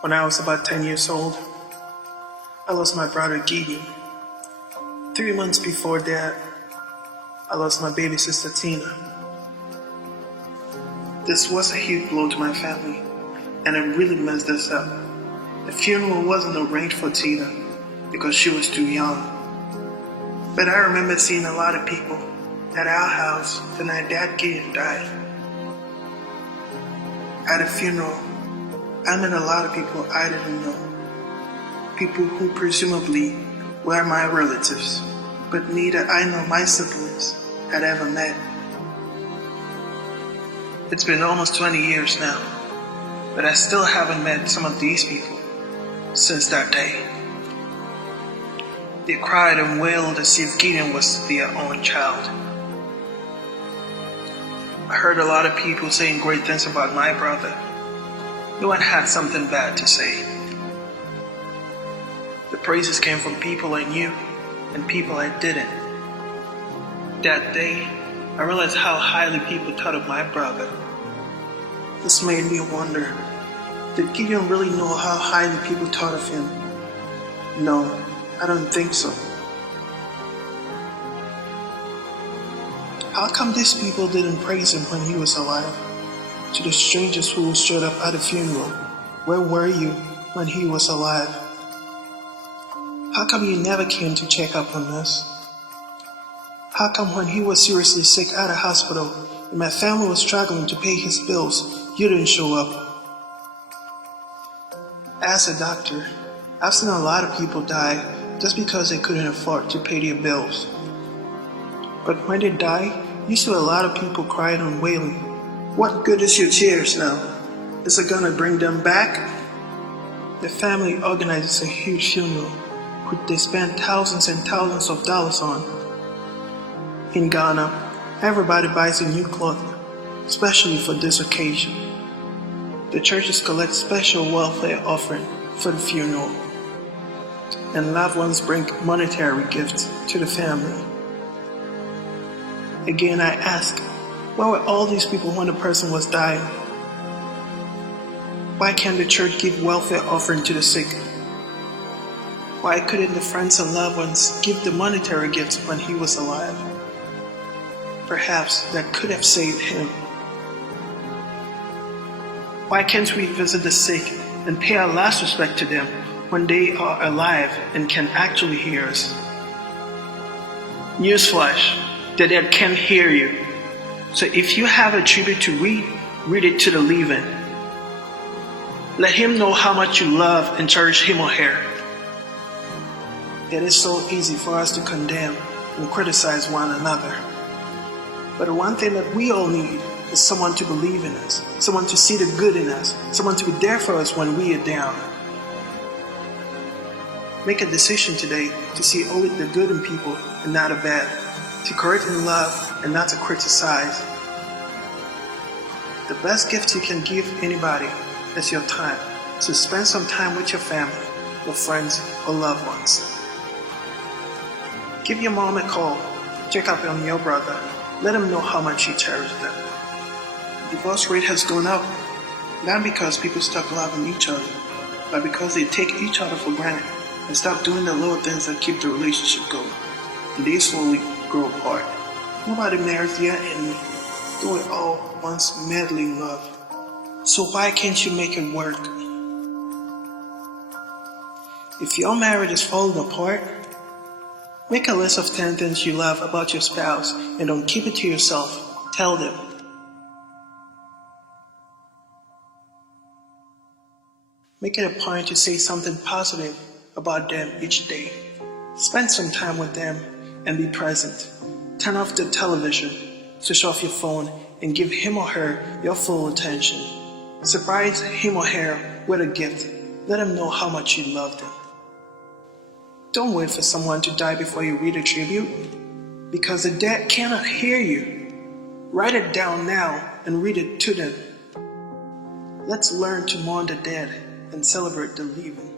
When I was about 10 years old, I lost my brother Gideon. 3 months before that, I lost my baby sister Tina. This was a huge blow to my family, and it really messed us up. The funeral wasn't arranged for Tina because she was too young. But I remember seeing a lot of people at our house the night that Gideon died. At the funeral, I met a lot of people I didn't know. People who presumably were my relatives, but neither I nor my siblings had ever met. It's been almost 20 years now, but I still haven't met some of these people since that day. They cried and wailed as if Gideon was their own child. I heard a lot of people saying great things about my brother. No one had something bad to say. The praises came from people I knew and people I didn't. That day, I realized how highly people thought of my brother. This made me wonder, did Gideon really know how highly people thought of him? No, I don't think so. How come these people didn't praise him when he was alive? To the strangers who showed up at the funeral, where were you when he was alive? How come you never came to check up on us? How come when he was seriously sick at a hospital and my family was struggling to pay his bills, you didn't show up? As a doctor, I've seen a lot of people die just because they couldn't afford to pay their bills. But when they die, you see a lot of people crying and wailing. What good is your tears now? Is it gonna bring them back? The family organizes a huge funeral, which they spend thousands and thousands of dollars on. In Ghana, everybody buys a new cloth, especially for this occasion. The churches collect special welfare offering for the funeral, and loved ones bring monetary gifts to the family. Again, I ask, where were all these people when the person was dying? Why can't the church give welfare offering to the sick? Why couldn't the friends and loved ones give the monetary gifts when he was alive? Perhaps that could have saved him. Why can't we visit the sick and pay our last respect to them when they are alive and can actually hear us? Newsflash, the dead can't hear you. So if you have a tribute to read it to the living. Let him know how much you love and cherish him or her. It is so easy for us to condemn and criticize one another. But the one thing that we all need is someone to believe in us, someone to see the good in us, someone to be there for us when we are down. Make a decision today to see only the good in people and not the bad, to correct in love and not to criticize. The best gift you can give anybody is your time, so spend some time with your family, your friends, or loved ones. Give your mom a call, check up on your brother, let him know how much you cherish them. The divorce rate has gone up, not because people stop loving each other, but because they take each other for granted and stop doing the little things that keep the relationship going, and they slowly grow apart. Nobody marries their enemy, do it all once madly in love. So why can't you make it work? If your marriage is falling apart, make a list of 10 things you love about your spouse and don't keep it to yourself. Tell them. Make it a point to say something positive about them each day. Spend some time with them and be present. Turn off the television, switch off your phone, and give him or her your full attention. Surprise him or her with a gift. Let him know how much you love them. Don't wait for someone to die before you read a tribute, because the dead cannot hear you. Write it down now and read it to them. Let's learn to mourn the dead and celebrate the living.